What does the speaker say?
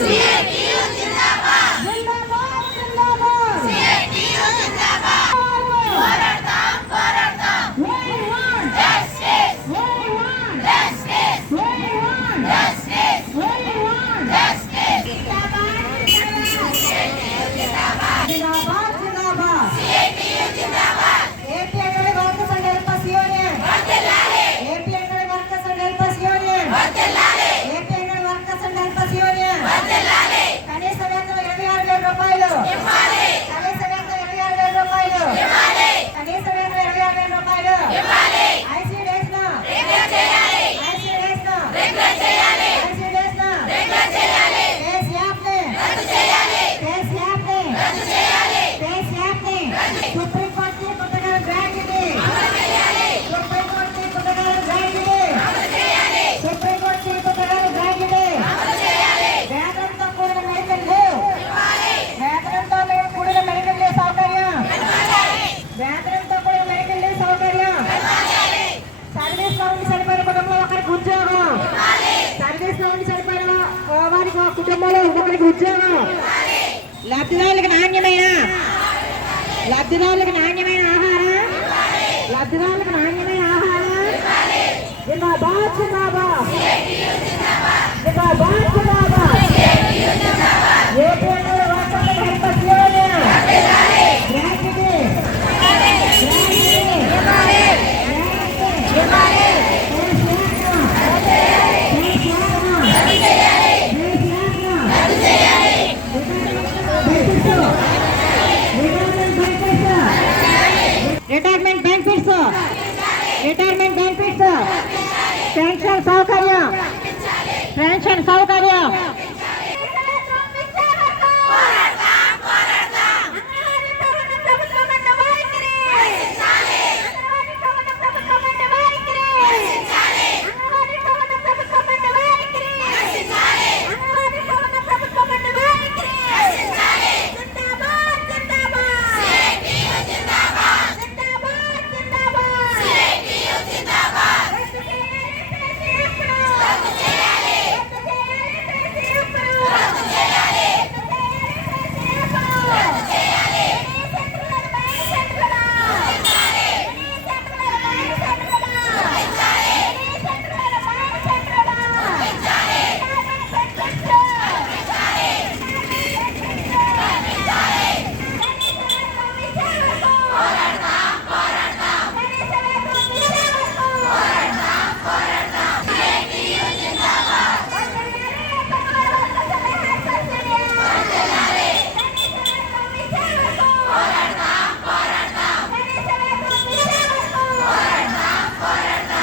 Yeah. కుటుంబంలో ఒక్కొక్కరికి ఉద్యోగం. లబ్ధిదారులకు నాణ్యమైన. లబ్ధిదారులకు నాణ్యమైన ఆహారం. లబ్ధిదారులకు నాణ్యమైన ఆహారం. జిందాబాద్ జిందాబాద్ జిందాబాద్ retirement benefits retirement benefits pension సౌకర్యం